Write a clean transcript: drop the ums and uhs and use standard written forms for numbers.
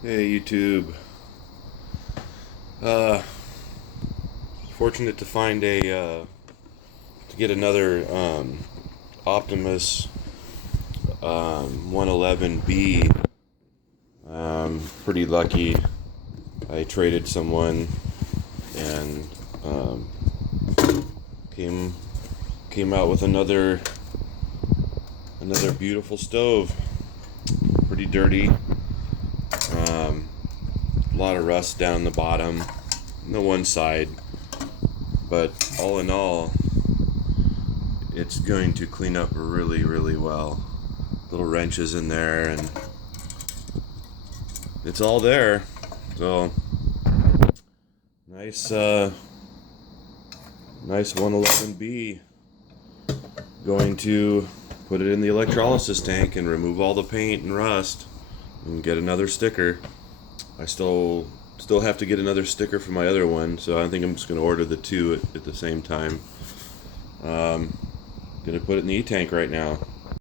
Hey YouTube. Uh, Fortunate to find to get another Optimus 111B. Pretty lucky. I traded someone and came came out with another beautiful stove. Pretty dirty. A lot of rust down the bottom, the one side, but all in all, it's going to clean up really, really well. Little wrenches in there, and it's all there. So nice, nice 111B. Going to put it in the electrolysis tank and remove all the paint and rust, and get another sticker. I still have to get another sticker for my other one, so I think I'm just going to order the two at the same time. Gonna put it in the e-tank right now.